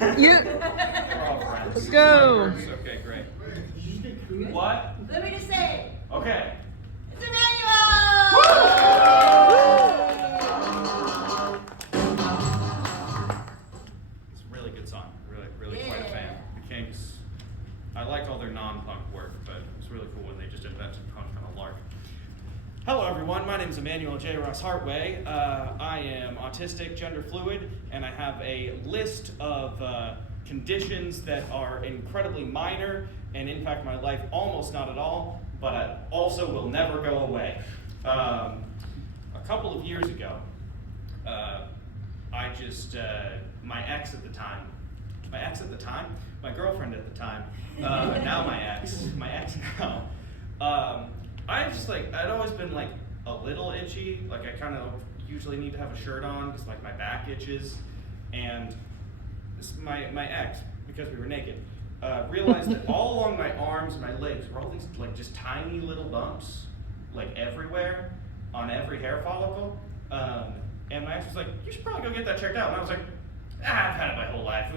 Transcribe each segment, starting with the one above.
We're all friends. Let's go. Okay, great. What? Let me just say, Okay. it's Emmanuel! It's a really good song. Really quite a fan. I liked all their non-punk work, but it was really cool when they just invented punk on a lark. Hello everyone, my name is Emmanuel J. Ross Hartway. I am autistic, gender fluid, and I have a list of conditions that are incredibly minor and impact my life almost not at all, but also will never go away. A couple of years ago, my girlfriend at the time, now my ex now, I'd always been like a little itchy, like I kind of usually need to have a shirt on because like my back itches, and my ex, because we were naked, realized that all along my arms and my legs were all these like just tiny little bumps, like everywhere, on every hair follicle, and my ex was like, you should probably go get that checked out, and I was like, I've had it my whole life,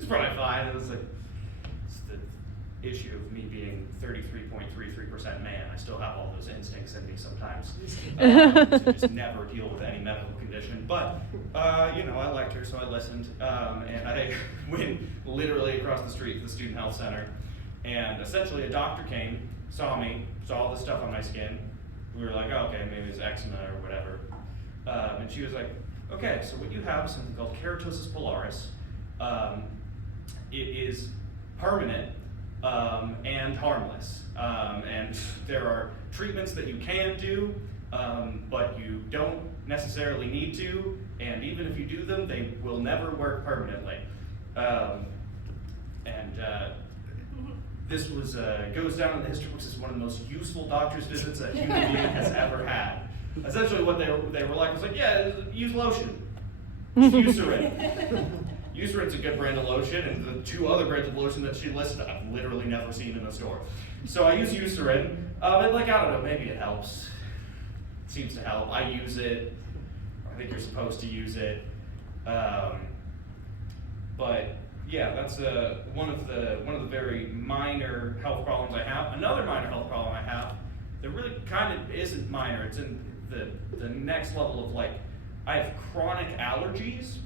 it's probably fine. It was like, it's the issue of me being 33.33% man. I still have all those instincts in me sometimes to just never deal with any medical condition. But, I liked her, so I listened. And I went literally across the street to the student health center. And essentially a doctor came, saw me, saw all the stuff on my skin. We were like, oh, okay, maybe it's eczema or whatever. And she was like, okay, so what you have is something called keratosis pilaris. It is permanent and harmless, and there are treatments that you can do, but you don't necessarily need to, and even if you do them, they will never work permanently. This goes down in the history books as one of the most useful doctor's visits a human being has ever had. Essentially what they were like was like, yeah, use lotion. Eucerin. Eucerin's a good brand of lotion, and the two other brands of lotion that she listed, I've literally never seen in a store. So I use Eucerin, and I don't know, maybe it helps. It seems to help. I use it. I think you're supposed to use it. But yeah, that's one of the very minor health problems I have. Another minor health problem I have that really kind of isn't minor. It's in the next level of like, I have chronic allergies.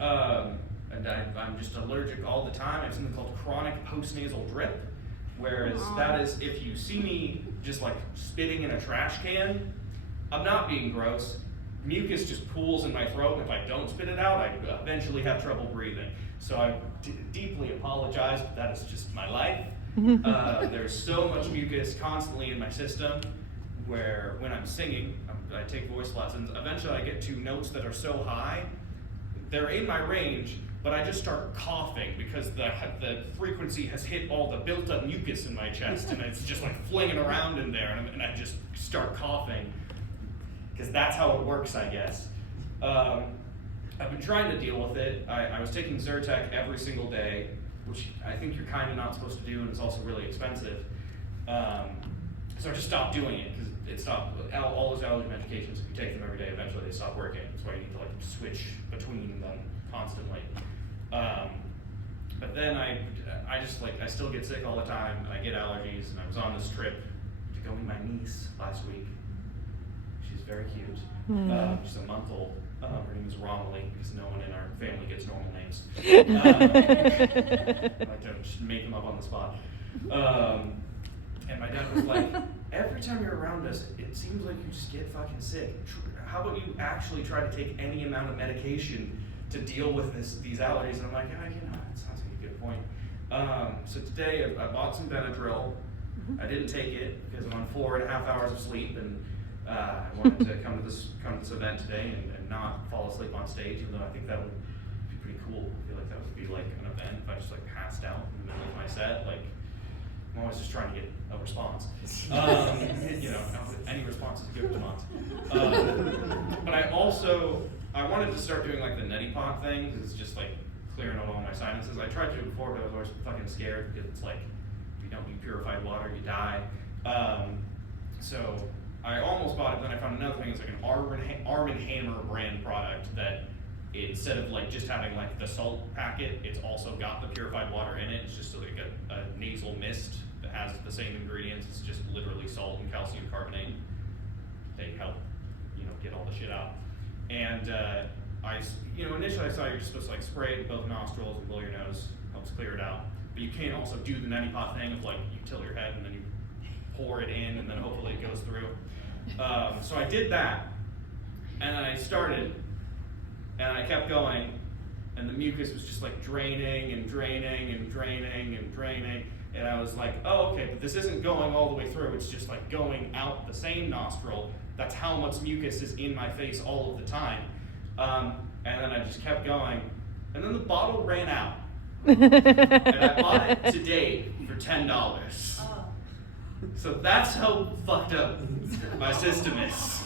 And I'm just allergic all the time. I have something called chronic postnasal drip, whereas that is if you see me just like spitting in a trash can, I'm not being gross. Mucus just pools in my throat, and if I don't spit it out, I eventually have trouble breathing. So I deeply apologize, but that is just my life. There's so much mucus constantly in my system, where when I'm singing, I take voice lessons, eventually I get to notes that are so high, they're in my range, but I just start coughing because the frequency has hit all the built-up mucus in my chest, and it's just like flinging around in there, and I just start coughing, because that's how it works, I guess. I've been trying to deal with it. I was taking Zyrtec every single day, which I think you're kind of not supposed to do, and it's also really expensive. So I just stopped doing it, because it stopped. All those allergy medications, if you take them every day, eventually they stop working. That's why you need to like switch between them constantly. But then I still get sick all the time, and I get allergies, and I was on this trip to go meet my niece last week. She's very cute. She's a month old. Her name is Romilly, because no one in our family gets normal names. I like to just make them up on the spot. And my dad was like, every time you're around us, it seems like you just get fucking sick. How about you actually try to take any amount of medication to deal with these allergies? And I'm like, that sounds like a good point. So today I bought some Benadryl. I didn't take it because I'm on 4.5 hours of sleep, and I wanted to come to this event today and not fall asleep on stage, even though I think that would be pretty cool. I feel like that would be like an event if I just like passed out in the middle of my set. Like, I'm always just trying to get a response. Any response is a good response. But I wanted to start doing like the neti pot thing, because it's just like clearing out all my sinuses. I tried to do it before, but I was always fucking scared, because it's like, if you don't use purified water, you die. So I almost bought it, but then I found another thing. It's like an Arm & Hammer brand product that instead of like just having like the salt packet, it's also got the purified water in it. It's just like a nasal mist that has the same ingredients. It's just literally salt and calcium carbonate. They help, get all the shit out. And initially I saw you're just supposed to like spray it in both nostrils and blow your nose, helps clear it out. But you can't also do the neti pot thing of like you tilt your head and then you pour it in and then hopefully it goes through. So I did that, and then I started, and I kept going, and the mucus was just like draining and draining and draining and draining. And I was like, oh, okay, but this isn't going all the way through. It's just like going out the same nostril. That's how much mucus is in my face all of the time. And then I just kept going. And then the bottle ran out. And I bought it today for $10. Oh. So that's how fucked up my system is.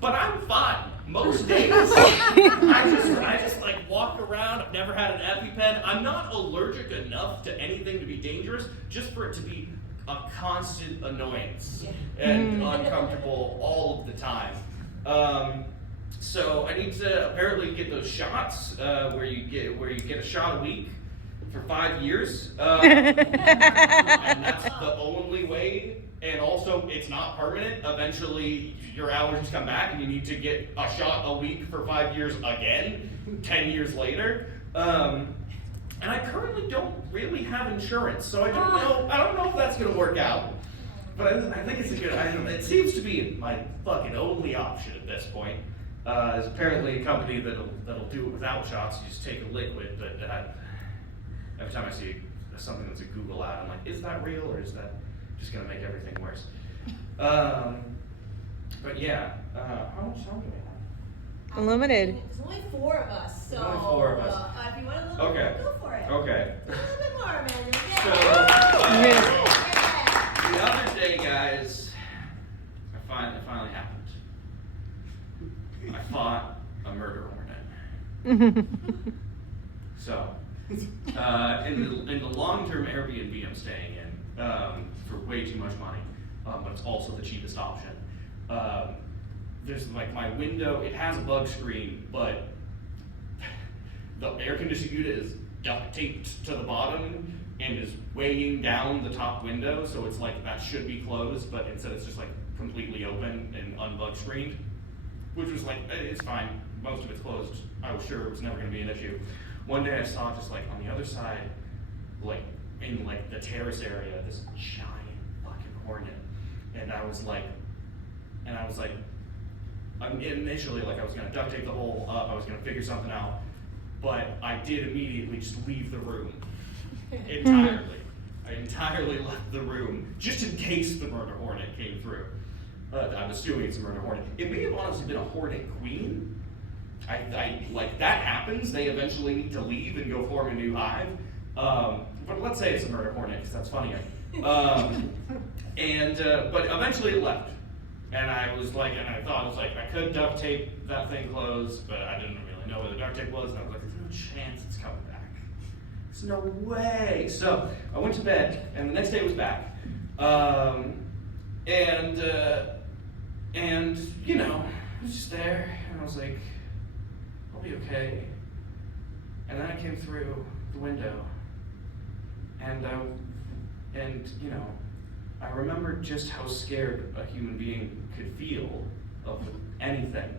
But I'm fine. Most days, I just like walk around. I've never had an EpiPen. I'm not allergic enough to anything to be dangerous, just for it to be a constant annoyance and uncomfortable all of the time. So I need to apparently get those shots where you get a shot a week for 5 years, and that's the only way. And also, it's not permanent. Eventually, your allergies come back, and you need to get a shot a week for 5 years again, 10 years later. And I currently don't really have insurance, so I don't know if that's going to work out. But I think it's a good. It seems to be my fucking only option at this point. There's apparently a company that'll do it without shots. You just take a liquid, but every time I see something that's a Google ad, I'm like, is that real or is that just gonna make everything worse? But yeah, how much time do we have? Unlimited. There's only 4 of us, so There's only 4 of us. If you want a little Okay. more, go for it. Okay. A little bit more, Emmanuel. So, the other day, guys, it finally happened. I fought a murder hornet. So, in the long-term Airbnb I'm staying in, for way too much money, but it's also the cheapest option. There's like my window, it has a bug screen, but the air conditioning unit is duct taped to the bottom and is weighing down the top window, so it's like that should be closed, but instead it's just like completely open and unbug screened, which was like, it's fine, most of it's closed. I was sure it was never gonna be an issue. One day I saw just like on the other side, like in like the terrace area, this giant fucking hornet. And I was like, initially like I was gonna duct tape the hole up, I was gonna figure something out, but I did immediately just leave the room entirely. I entirely left the room just in case the murder hornet came through. I'm assuming it's a murder hornet. It may have honestly been a hornet queen. I like that happens. They eventually need to leave and go form a new hive. But let's say it's a murder hornet because that's funnier. But eventually it left. And I thought I could duct tape that thing closed, but I didn't really know where the duct tape was, and I was like, there's no chance it's coming back. There's no way. So I went to bed, and the next day it was back. And it was just there, and I was like, I'll be okay. And then I came through the window, and I remembered just how scared a human being could feel of anything.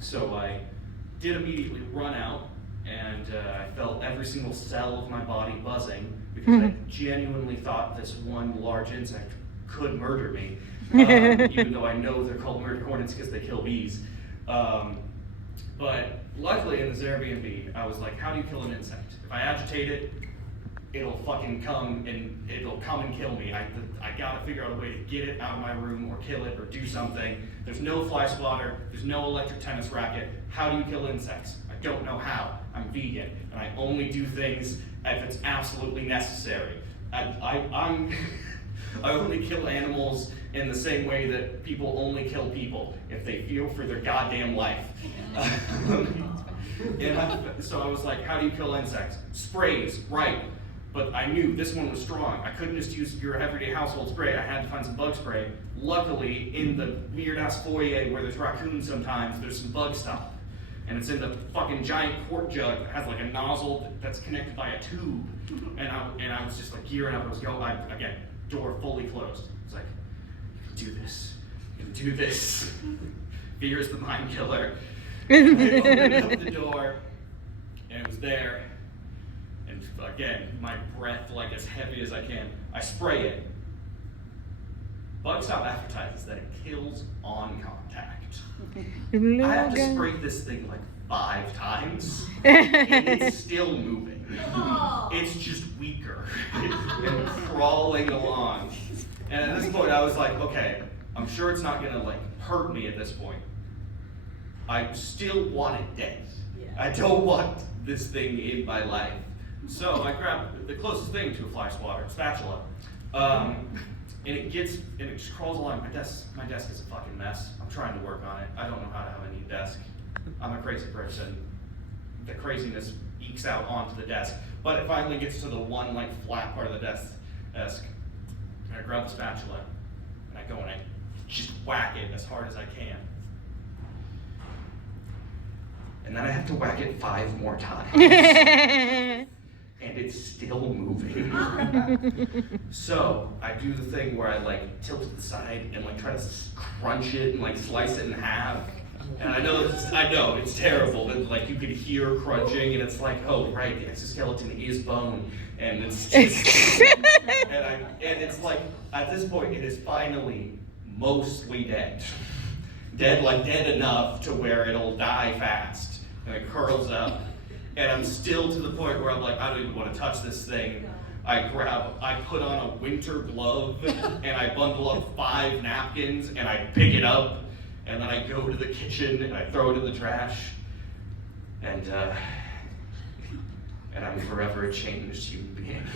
So I did immediately run out, and I felt every single cell of my body buzzing because I genuinely thought this one large insect could murder me, even though I know they're called murder hornets because they kill bees. But luckily in this Airbnb, I was like, how do you kill an insect? If I agitate it, it'll fucking come and kill me. I gotta figure out a way to get it out of my room or kill it or do something. There's no fly swatter, there's no electric tennis racket. How do you kill insects? I don't know how. I'm vegan, and I only do things if it's absolutely necessary. I only kill animals in the same way that people only kill people, if they feel for their goddamn life. So I was like, how do you kill insects? Sprays, right. But I knew this one was strong. I couldn't just use your everyday household spray. I had to find some bug spray. Luckily, in the weird-ass foyer where there's raccoons sometimes, there's some bug stop. And it's in the fucking giant quart jug that has like a nozzle that's connected by a tube. And I was just like gearing up. I was going, again, door fully closed. I was like, you can do this. You can do this. Fear is the mind killer. I opened up the door, and it was there. And again, my breath like as heavy as I can. I spray it. Bug Stop advertises that it kills on contact. I have to spray this thing like 5 times, and it's still moving. Oh. It's just weaker and crawling along. And at this point, I was like, okay, I'm sure it's not gonna like hurt me at this point. I still want it dead. Yeah. I don't want this thing in my life. So I grabbed the closest thing to a fly swatter, spatula, and it just crawls along. My desk is a fucking mess. I'm trying to work on it. I don't know how to have a neat desk. I'm a crazy person. The craziness ekes out onto the desk, but it finally gets to the one like flat part of the desk. And I grab the spatula and I go and I just whack it as hard as I can. And then I have to whack it 5 more times. And it's still moving. So I do the thing where I like tilt to the side and like try to crunch it and like slice it in half. And I know it's terrible, but like you could hear crunching, and it's like, oh right, the exoskeleton is bone, and it's just, and it's like at this point it is finally mostly dead, dead enough to where it'll die fast, and it curls up. And I'm still to the point where I'm like, I don't even want to touch this thing. I put on a winter glove, and I bundle up 5 napkins, and I pick it up, and then I go to the kitchen, and I throw it in the trash, and I'm forever a changed human being.